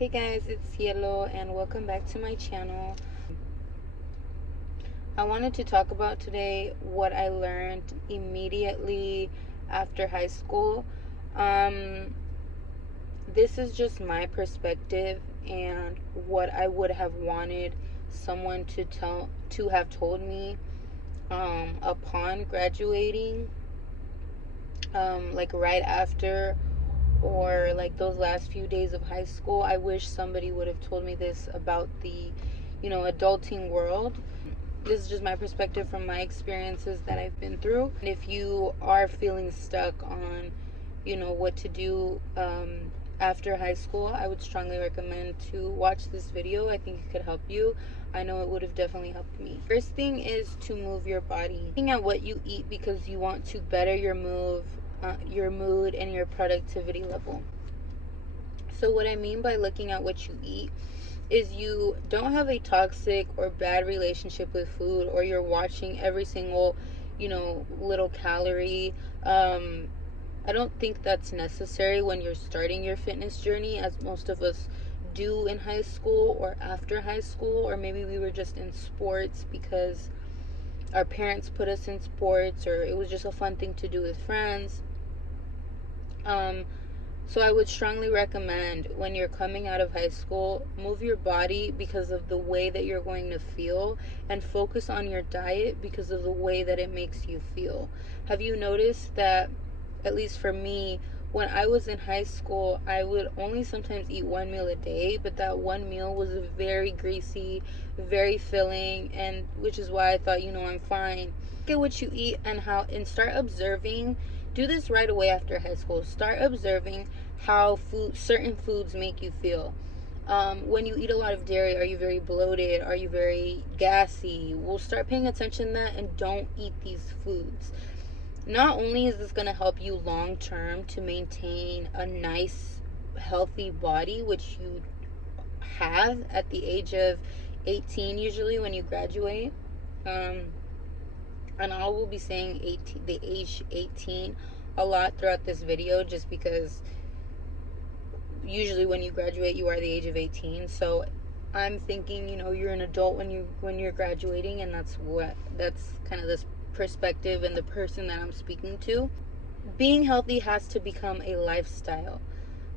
Hey guys, it's Cielo and welcome back to my channel. I wanted to talk about today what I learned immediately after high school. This is just my perspective and what I would have wanted someone to have told me upon graduating, like right after or like those last few days of high school. I wish somebody would have told me this about the, adulting world. This is just my perspective from my experiences that I've been through. And if you are feeling stuck on, what to do after high school, I would strongly recommend to watch this video. I think it could help you. I know it would have definitely helped me. First thing is to move your body. Looking at what you eat because you want to better your mood and your productivity level. So what I mean by looking at what you eat is you don't have a toxic or bad relationship with food, or you're watching every single, little calorie. I don't think that's necessary when you're starting your fitness journey, as most of us do in high school or after high school, or maybe we were just in sports because our parents put us in sports, or it was just a fun thing to do with friends. So I would strongly recommend, when you're coming out of high school, move your body because of the way that you're going to feel, and focus on your diet because of the way that it makes you feel. Have you noticed that, at least for me, when I was in high school, I would only sometimes eat one meal a day, but that one meal was very greasy, very filling, and which is why I thought, I'm fine. Look at what you eat and start observing. Do this right away after high school. Start observing how certain foods make you feel. When you eat a lot of dairy, are you very bloated? Are you very gassy? We'll start paying attention to that and don't eat these foods. Not only is this going to help you long term to maintain a nice, healthy body, which you have at the age of 18 usually when you graduate. And I will be saying the age 18 a lot throughout this video, just because usually when you graduate you are the age of 18. So I'm thinking, you're an adult when you're graduating, and that's kind of this perspective and the person that I'm speaking to. Being healthy has to become a lifestyle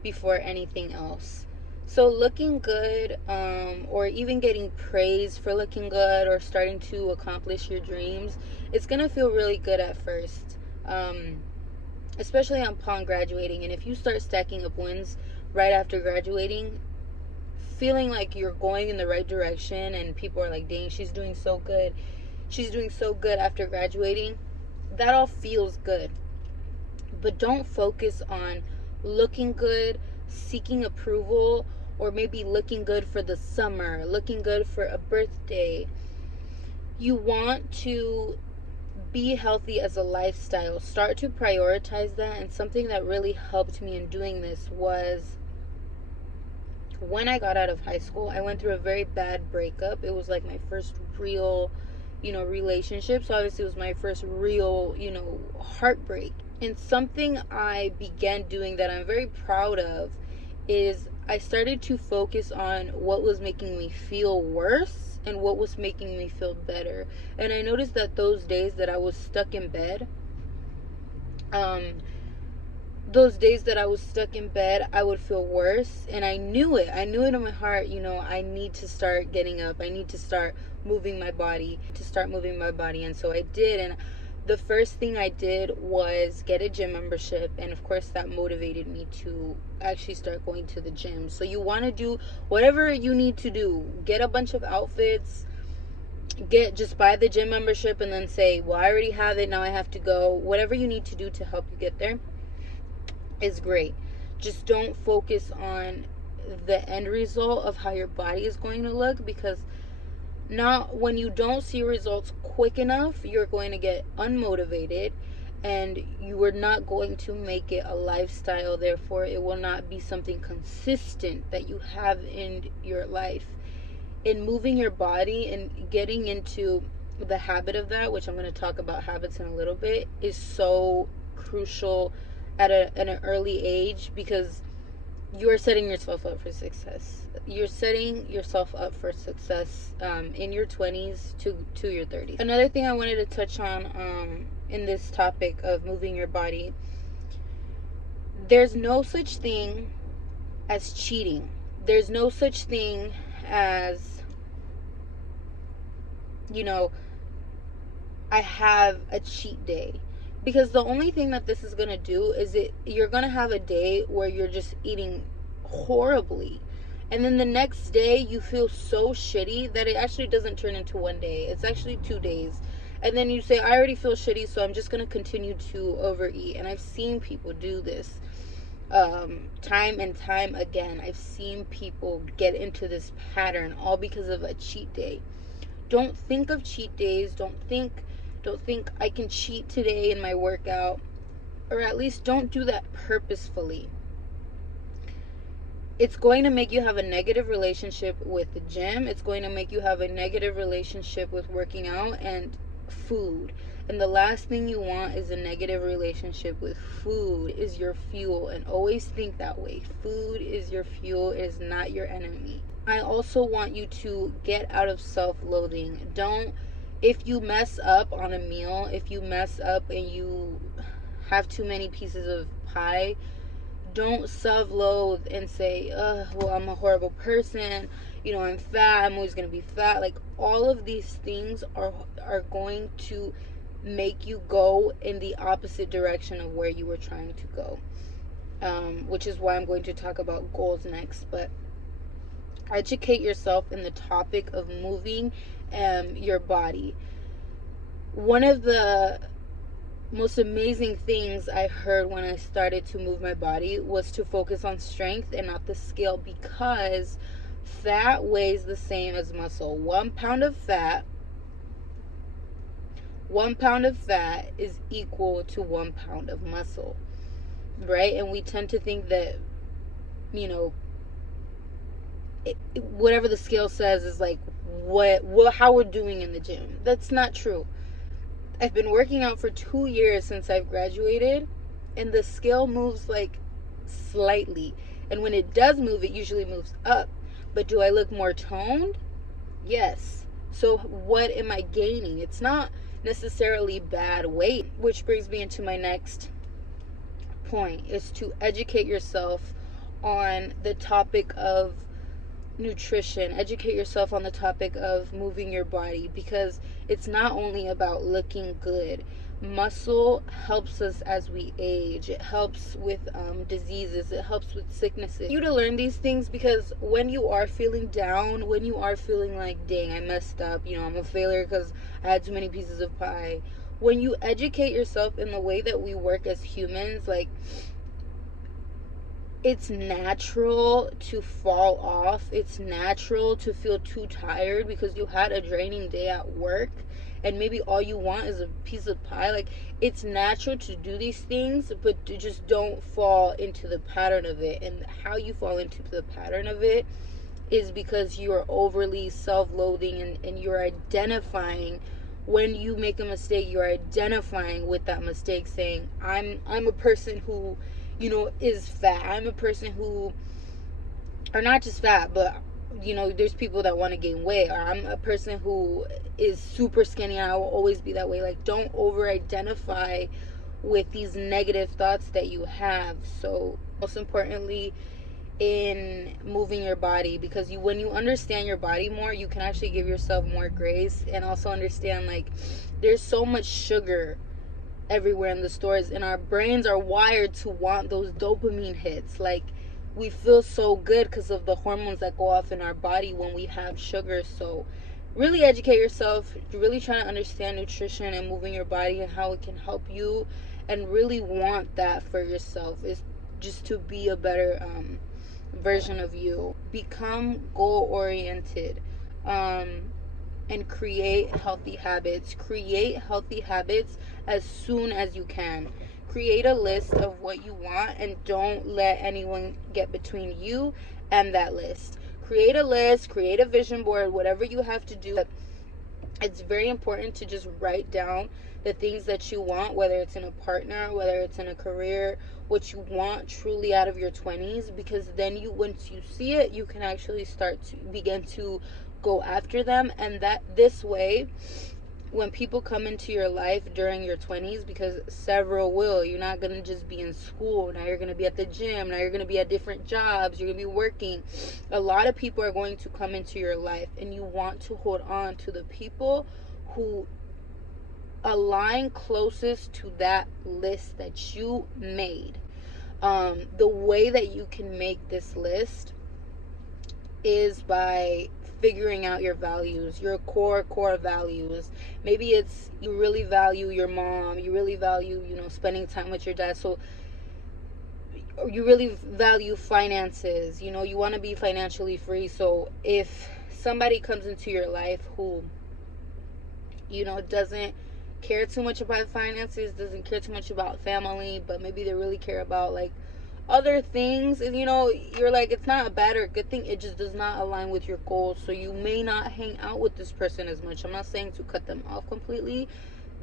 before anything else. So looking good, or even getting praise for looking good, or starting to accomplish your dreams, it's going to feel really good at first, especially upon graduating. And if you start stacking up wins right after graduating, feeling like you're going in the right direction, and people are like, dang, she's doing so good after graduating, that all feels good. But don't focus on looking good, seeking approval, or maybe looking good for the summer, looking good for a birthday. You want to be healthy as a lifestyle. Start to prioritize that. And something that really helped me in doing this was, when I got out of high school, I went through a very bad breakup. It was like my first real, relationship. So obviously it was my first real, heartbreak. And something I began doing that I'm very proud of is I started to focus on what was making me feel worse and what was making me feel better. And I noticed that those days that I was stuck in bed, I would feel worse, and I knew it in my heart. I need to start getting up, I need to start moving my body, and so I did. And the first thing I did was get a gym membership, and of course that motivated me to actually start going to the gym. So you want to do whatever you need to do. Get a bunch of outfits, just buy the gym membership, and then say, well, I already have it, now I have to go. Whatever you need to do to help you get there is great. Just don't focus on the end result of how your body is going to look, because not when you don't see results quick enough, you're going to get unmotivated, and you are not going to make it a lifestyle. Therefore, it will not be something consistent that you have in your life. In moving your body and getting into the habit of that, which I'm going to talk about habits in a little bit, is so crucial at an early age, because you are setting yourself up for success. You're setting yourself up for success in your 20s to your 30s. Another thing I wanted to touch on in this topic of moving your body, there's no such thing as cheating. There's no such thing as, you know, I have a cheat day. Because the only thing that this is going to do is you're going to have a day where you're just eating horribly. And then the next day you feel so shitty that it actually doesn't turn into one day. It's actually 2 days. And then you say, I already feel shitty, so I'm just going to continue to overeat. And I've seen people do this time and time again. I've seen people get into this pattern all because of a cheat day. Don't think of cheat days. Don't think I can cheat today in my workout, or at least don't do that purposefully. It's going to make you have a negative relationship with the gym. It's going to make you have a negative relationship with working out and food. And the last thing you want is a negative relationship with food. It is your fuel, and always think that way. Food is your fuel, it is not your enemy. I also want you to get out of self-loathing. If you mess up on a meal, if you mess up and you have too many pieces of pie, don't self-loathe and say, well, I'm a horrible person, I'm fat, I'm always going to be fat. Like, all of these things are going to make you go in the opposite direction of where you were trying to go, which is why I'm going to talk about goals next. But educate yourself in the topic of moving your body. One of the most amazing things I heard when I started to move my body was to focus on strength and not the scale, because fat weighs the same as muscle. 1 pound of fat is equal to 1 pound of muscle, right? And we tend to think that, whatever the scale says is like how we're doing in the gym. That's not true. I've been working out for 2 years since I've graduated, and the scale moves like slightly. And when it does move, it usually moves up. But do I look more toned? Yes. So what am I gaining? It's not necessarily bad weight, which brings me into my next point, is to educate yourself on the topic of nutrition. Educate yourself on the topic of moving your body, because it's not only about looking good. Muscle helps us as we age. It helps with diseases. It helps with sicknesses. You to learn these things, because when you are feeling down, when you are feeling like, dang, I messed up, I'm a failure because I had too many pieces of pie, when you educate yourself in the way that we work as humans, like, it's natural to fall off. It's natural to feel too tired because you had a draining day at work and maybe all you want is a piece of pie. Like, it's natural to do these things, but to just don't fall into the pattern of it. And how you fall into the pattern of it is because you are overly self-loathing, and you're identifying. When you make a mistake, you're identifying with that mistake, saying, I'm a person who is fat. I'm a person who, or not just fat, but there's people that want to gain weight, or I'm a person who is super skinny and I will always be that way. Like, don't over identify with these negative thoughts that you have. So most importantly, in moving your body, because when you understand your body more, you can actually give yourself more grace, and also understand, like, there's so much sugar everywhere in the stores, and our brains are wired to want those dopamine hits. Like, we feel so good because of the hormones that go off in our body when we have sugar. So really educate yourself, really trying to understand nutrition and moving your body and how it can help you, and really want that for yourself, is just to be a better version of you. Become goal oriented, and create healthy habits. Create healthy habits as soon as you can. Create a list of what you want, and don't let anyone get between you and that list. Create a list, create a vision board, whatever you have to do. it's very important to just write down the things that you want, whether it's in a partner, whether it's in a career, what you want truly out of your 20s, because then you, once you see it, you can actually start to begin to go after them. And that this way, when people come into your life during your 20s, because several will, you're not going to just be in school. Now you're going to be at the gym. Now you're going to be at different jobs. You're going to be working. A lot of people are going to come into your life, and you want to hold on to the people who align closest to that list that you made. The way that you can make this list is by figuring out your values, your core values. Maybe it's you really value your mom, you really value, spending time with your dad. So you really value finances, you want to be financially free. So if somebody comes into your life who, doesn't care too much about finances, doesn't care too much about family, but maybe they really care about like other things, and you're like, it's not a bad or a good thing, it just does not align with your goals, so you may not hang out with this person as much. I'm not saying to cut them off completely,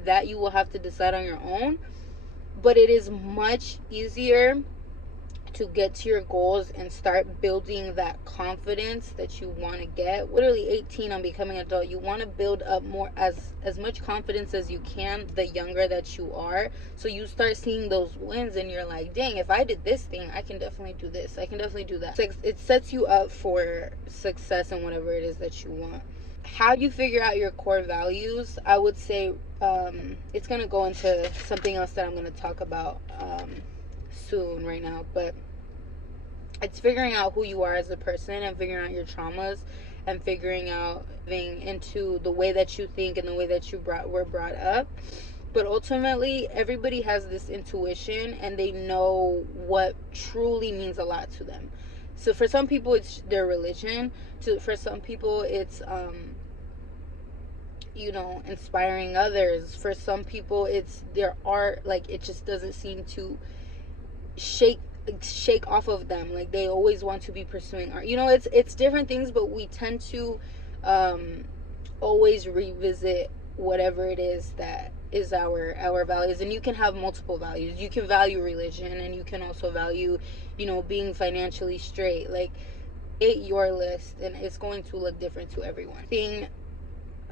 that you will have to decide on your own, but it is much easier to get to your goals and start building that confidence that you want to get. Literally 18 on becoming an adult, you want to build up more, as much confidence as you can the younger that you are, so you start seeing those wins and you're like, dang, if I did this thing, I can definitely do this, I can definitely do that. It sets you up for success in whatever it is that you want. How you figure out your core values, I would say, it's going to go into something else that I'm going to talk about soon right now, but it's figuring out who you are as a person and figuring out your traumas and figuring out into the way that you think and the way that you were brought up. But ultimately, everybody has this intuition and they know what truly means a lot to them. So for some people, it's their religion. For some people, it's inspiring others. For some people, it's their art. Like, it just doesn't seem to shake off of them. Like, they always want to be pursuing art. It's different things, but we tend to always revisit whatever it is that is our values. And you can have multiple values. You can value religion, and you can also value being financially straight. Like, your list, and it's going to look different to everyone. Thing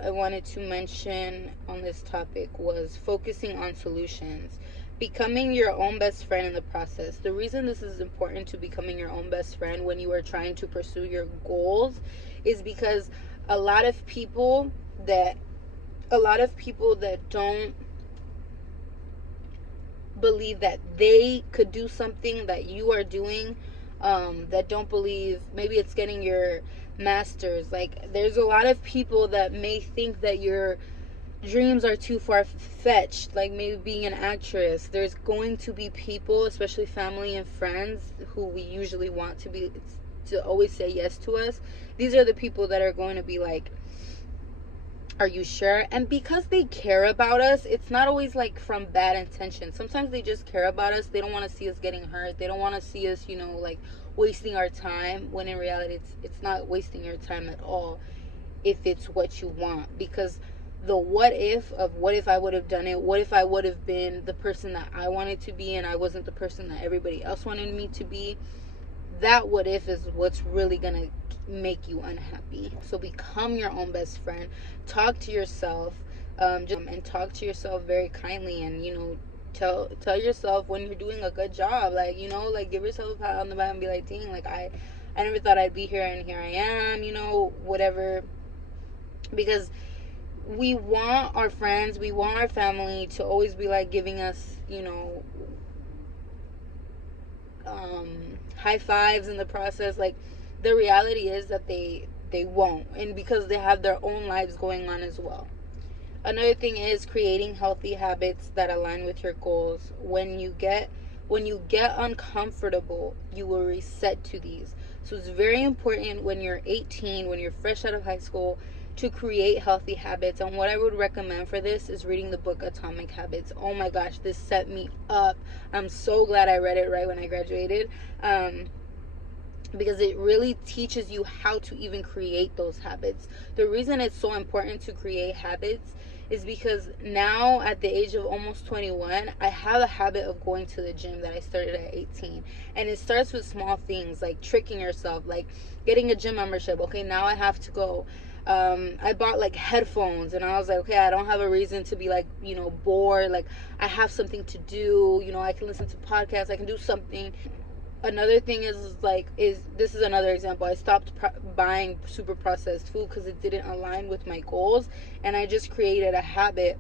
I wanted to mention on this topic was focusing on solutions. Becoming your own best friend in the process. The reason this is important to becoming your own best friend when you are trying to pursue your goals is because a lot of people that don't believe that they could do something that you are doing, that don't believe, maybe it's getting your master's. Like, there's a lot of people that may think that your dreams are too far-fetched, like maybe being an actress. There's going to be people, especially family and friends, who we usually want to always say yes to us. These are the people that are going to be like, are you sure? And because they care about us, it's not always like from bad intention. Sometimes they just care about us. They don't want to see us getting hurt. They don't want to see us, like wasting our time, when in reality it's not wasting your time at all if it's what you want. Because the what if I would have done it, what if I would have been the person that I wanted to be and I wasn't the person that everybody else wanted me to be, that what if is what's really gonna make you unhappy. So become your own best friend. Talk to yourself, and talk to yourself very kindly, and tell yourself when you're doing a good job. Like, like, give yourself a pat on the back and be like, dang, like I never thought I'd be here, and here I am, whatever. Because we want our friends, we want our family to always be like giving us, high fives in the process. Like, the reality is that they won't, and because they have their own lives going on as well. Another thing is creating healthy habits that align with your goals. When you get uncomfortable, you will reset to these. So it's very important when you're 18, when you're fresh out of high school, to create healthy habits. And what I would recommend for this is reading the book Atomic Habits. Oh my gosh, this set me up. I'm so glad I read it right when I graduated. because it really teaches you how to even create those habits. The reason it's so important to create habits is because now at the age of almost 21, I have a habit of going to the gym that I started at 18. And it starts with small things like tricking yourself, like getting a gym membership. Okay, now I have to go. I bought like headphones, and I was like, okay, I don't have a reason to be like, bored. Like, I have something to do. I can listen to podcasts, I can do something. Another thing is this is another example. I stopped buying super processed food because it didn't align with my goals, and I just created a habit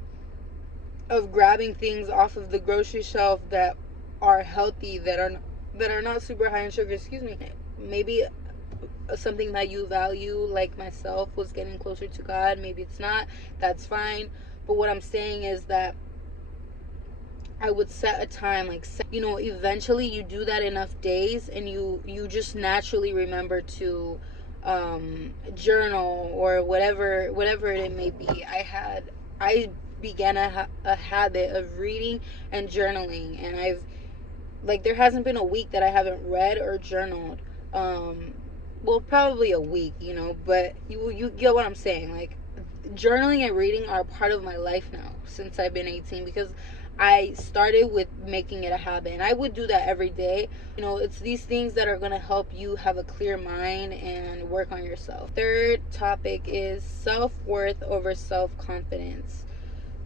of grabbing things off of the grocery shelf that are healthy, that are not super high in sugar. Excuse me. Maybe something that you value, like myself, was getting closer to God. Maybe it's not. That's fine. But what I'm saying is that I would set a time, like, eventually you do that enough days, and you just naturally remember to journal, or whatever it may be. I began a habit of reading and journaling, and there hasn't been a week that I haven't read or journaled. Well, probably a week, but you get what I'm saying. Like, journaling and reading are part of my life now since I've been 18, because I started with making it a habit, and I would do that every day. It's these things that are going to help you have a clear mind and work on yourself. Third topic is self-worth over self-confidence.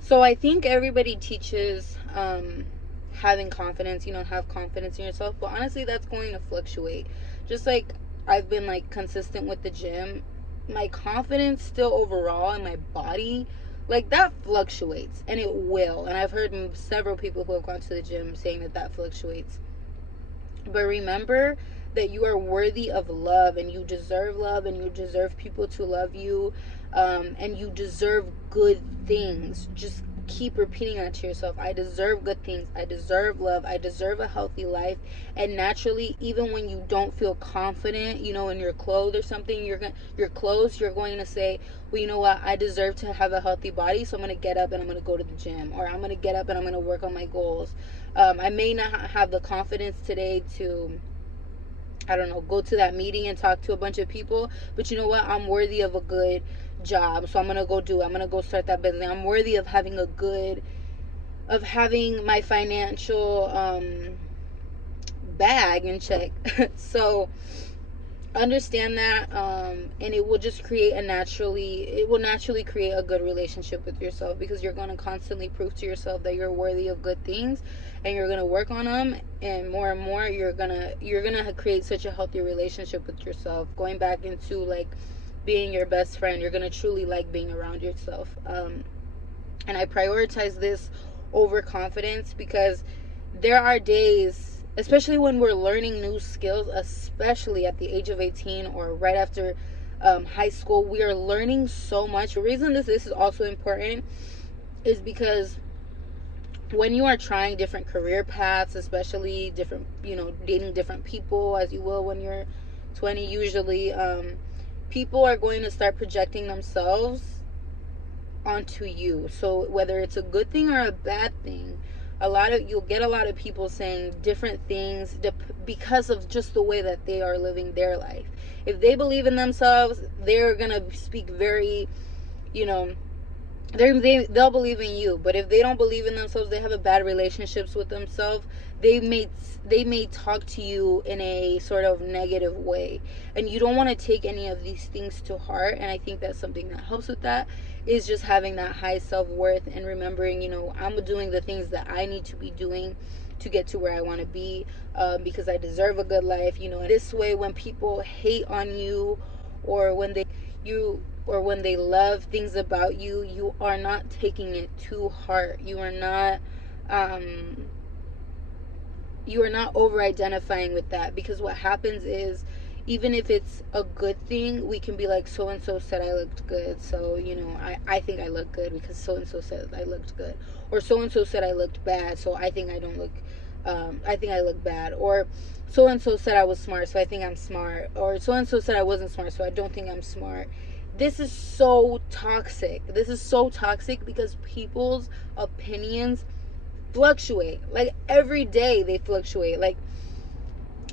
So I think everybody teaches having confidence, have confidence in yourself, but honestly, that's going to fluctuate. Just like I've been like consistent with the gym, my confidence still overall in my body, like, that fluctuates, and it will. And I've heard several people who have gone to the gym saying that fluctuates. But remember that you are worthy of love, and you deserve and you deserve people to love you, and you deserve good things. Just keep repeating that to yourself. I deserve good things. I deserve love. I deserve a healthy life. And naturally, even when you don't feel confident, in your clothes or something, you're going to say, well, you know what? I deserve to have a healthy body, so I'm going to get up and I'm going to go to the gym, or I'm going to get up and I'm going to work on my goals. I may not have the confidence today to, I don't know, go to that meeting and talk to a bunch of people, but you know what? I'm worthy of a good job, so I'm gonna go do it. I'm gonna go start that business. I'm worthy of having my financial bag in check. So understand that, and it will just it will naturally create a good relationship with yourself, because you're going to constantly prove to yourself that you're worthy of good things, and you're going to work on them, and more you're going to create such a healthy relationship with yourself, going back into like being your best friend. You're going to truly like being around yourself. And I prioritize this over confidence, because there are days, especially when we're learning new skills, especially at the age of 18 or right after high school, we are learning so much. The reason this is also important is because when you are trying different career paths, especially different, dating different people, as you will when you're 20, usually, people are going to start projecting themselves onto you. So whether it's a good thing or a bad thing, you'll get a lot of people saying different things because of just the way that they are living their life. If they believe in themselves, they're gonna speak very, they'll believe in you. But if they don't believe in themselves, they have a bad relationships with themselves, they may talk to you in a sort of negative way, and you don't want to take any of these things to heart. And I think that's something that helps with that, is just having that high self-worth and remembering, I'm doing the things that I need to be doing to get to where I want to be, because I deserve a good life. This way, when people hate on you, or when they love things about you, you are not taking it to heart. You are not over identifying with that, because what happens is, even if it's a good thing, we can be like, so and so said I looked good, so I think I look good because so and so said I looked good, or so and so said I looked bad, so I think I don't look I think I look bad, or so and so said I was smart, so I think I'm smart, or so and so said I wasn't smart, so I don't think I'm smart. This is so toxic. Because people's opinions fluctuate. Like, every day they fluctuate. Like,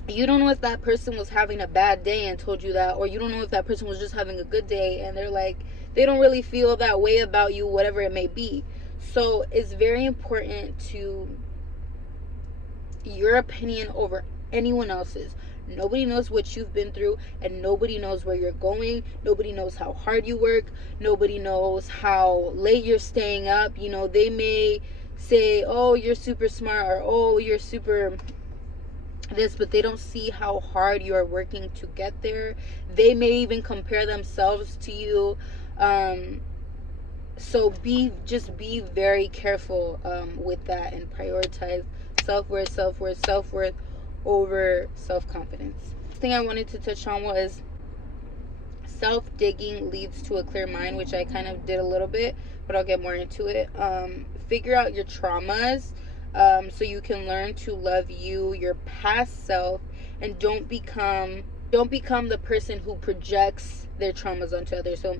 You don't know if that person was having a bad day and told you that, or you don't know if that person was just having a good day and they're like, they don't really feel that way about you, whatever it may be. So it's very important to your opinion over anyone else's. Nobody knows what you've been through, and nobody knows where you're going. Nobody knows how hard you work. Nobody knows how late you're staying up. You know, they may say, oh, you're super smart, or oh, you're super this, but they don't see how hard you are working to get there. They may even compare themselves to you. So be very careful with that, and prioritize self-worth over self-confidence. Thing I wanted to touch on was self-digging leads to a clear mind, which I kind of did a little bit, but I'll get more into it. Figure out your traumas, so you can learn to love your past self, and don't become the person who projects their traumas onto others. So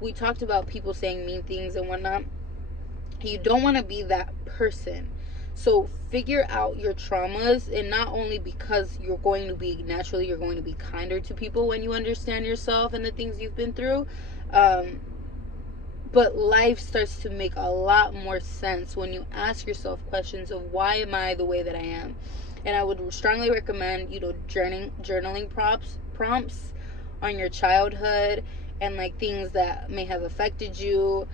we talked about people saying mean things and whatnot. You don't want to be that person. So figure out your traumas, and not only because you're going to be kinder to people when you understand yourself and the things you've been through. But life starts to make a lot more sense when you ask yourself questions of, why am I the way that I am? And I would strongly recommend, journaling prompts on your childhood, and like things that may have affected you.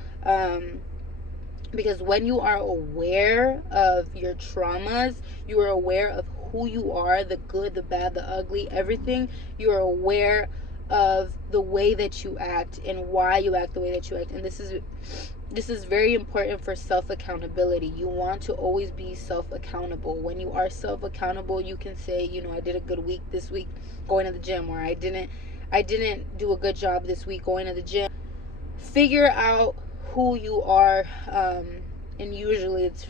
Because when you are aware of your traumas, you are aware of who you are, the good, the bad, the ugly, everything. You are aware of the way that you act and why you act the way that you act. And this is very important for self accountability. You want to always be self accountable. When you are self accountable, you can say, I did a good week this week going to the gym, or I didn't do a good job this week going to the gym. Figure out who you are, and usually it's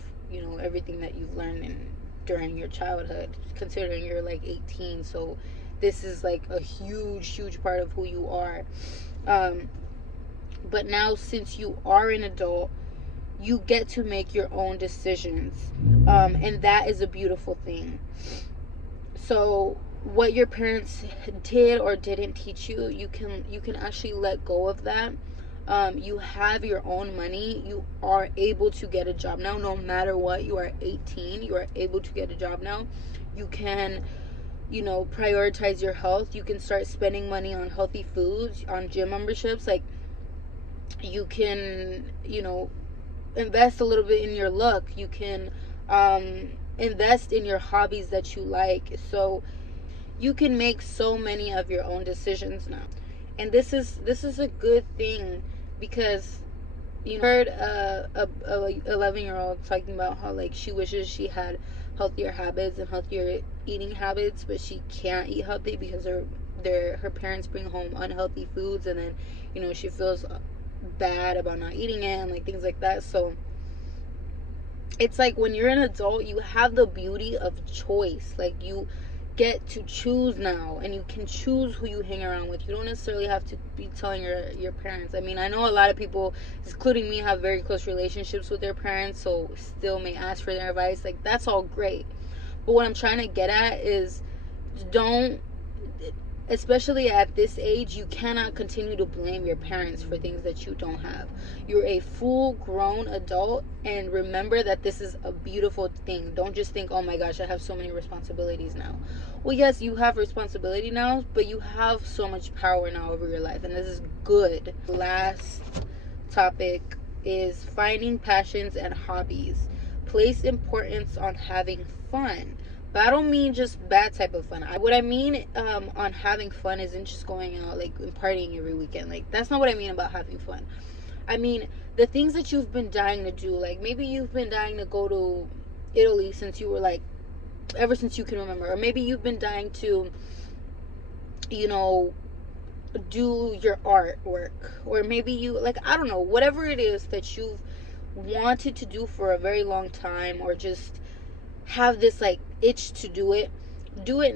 everything that you've learned during your childhood, considering you're like 18. So this is like a huge part of who you are. But now, since you are an adult, you get to make your own decisions, and that is a beautiful thing. So what your parents did or didn't teach you, you can actually let go of that. You have your own money. You are able to get a job now, no matter what. You are 18. You are able to get a job now. You can, prioritize your health. You can start spending money on healthy foods, on gym memberships. Like, you can, invest a little bit in your look. You can invest in your hobbies that you like. So you can make so many of your own decisions now. And this is a good thing, because heard a 11-year-old talking about how, like, she wishes she had healthier habits and healthier eating habits, but she can't eat healthy because her parents bring home unhealthy foods, and then she feels bad about not eating it, and like things like that. So it's like, when you're an adult, you have the beauty of choice. Like, you get to choose now, and you can choose who you hang around with. You don't necessarily have to be telling your parents. I mean, I know a lot of people, including me, have very close relationships with their parents, so still may ask for their advice. Like, that's all great. But what I'm trying to get at is, don't, especially at this age, you cannot continue to blame your parents for things that you don't have. You're a full grown adult, and remember that this is a beautiful thing. Don't just think, oh my gosh, I have so many responsibilities now. Well, yes, you have responsibility now, but you have so much power now over your life, and this is good. Last topic is finding passions and hobbies. Place importance on having fun. But I don't mean just bad type of fun. What I mean on having fun isn't just going out like and partying every weekend. Like, that's not what I mean about having fun. I mean the things that you've been dying to do. Like, maybe you've been dying to go to Italy since you were like, ever since you can remember. Or maybe you've been dying to, you know, do your artwork. Or maybe you, like, I don't know, whatever it is that you've wanted to do for a very long time, or just have this like itch to do it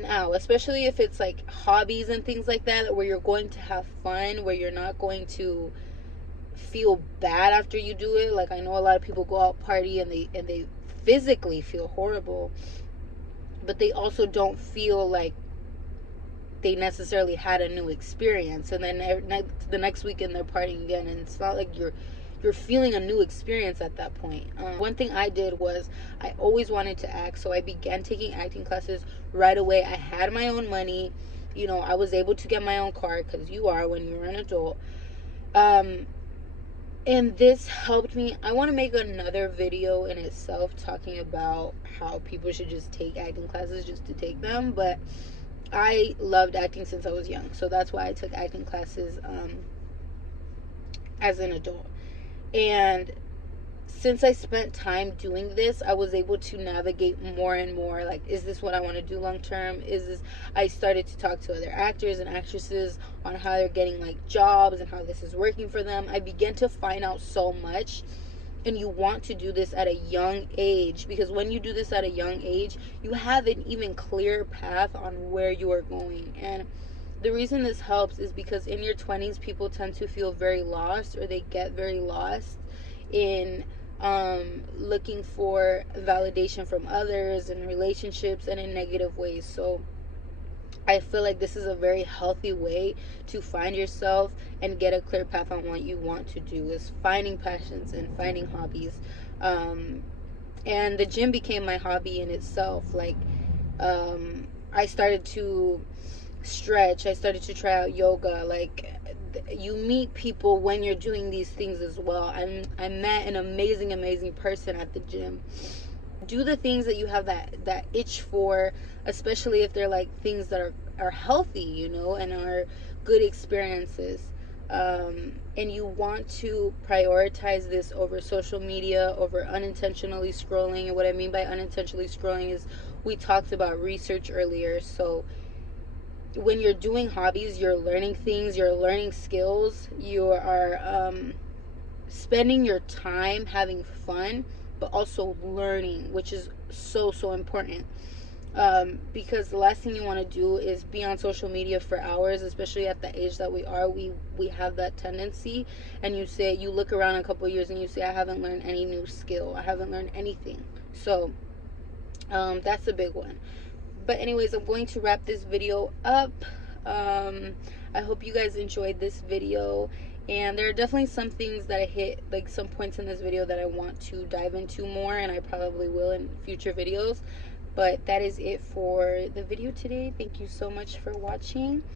now. Especially if it's like hobbies and things like that, where you're going to have fun, where you're not going to feel bad after you do it. Like, I know a lot of people go out party and they physically feel horrible, but they also don't feel like they necessarily had a new experience. And then the next weekend they're partying again, and it's not like you're feeling a new experience at that point. One thing I did was I always wanted to act, so I began taking acting classes right away. I had my own money, I was able to get my own car, because you are when you're an adult. And this helped me. I want to make another video in itself talking about how people should just take acting classes just to take them, but I loved acting since I was young, so that's why I took acting classes as an adult. And since I spent time doing this, I was able to navigate more and more, like, is this what I want to do long term? I started to talk to other actors and actresses on how they're getting like jobs and how this is working for them. I began to find out so much. And you want to do this at a young age, because when you do this at a young age, you have an even clearer path on where you are going. And the reason this helps is because in your 20s, people tend to feel very lost, or they get very lost in looking for validation from others and relationships, and in negative ways. So I feel like this is a very healthy way to find yourself and get a clear path on what you want to do, is finding passions and finding hobbies. And the gym became my hobby in itself. Like, I started to stretch, I started to try out yoga. Like, you meet people when you're doing these things as well. I met an amazing person at the gym. Do the things that you have that itch for, especially if they're like things that are healthy, and are good experiences. And you want to prioritize this over social media, over unintentionally scrolling. And what I mean by unintentionally scrolling is, we talked about research earlier. So when you're doing hobbies, you're learning things, you're learning skills, you are spending your time having fun, but also learning, which is so important. Because the last thing you want to do is be on social media for hours, especially at the age that we are. We have that tendency, and you look around a couple of years and you say, I haven't learned any new skill, I haven't learned anything. So that's a big one. But anyways, I'm going to wrap this video up. I hope you guys enjoyed this video, and there are definitely some things that I hit, like some points in this video that I want to dive into more, and I probably will in future videos. But that is it for the video today. Thank you so much for watching.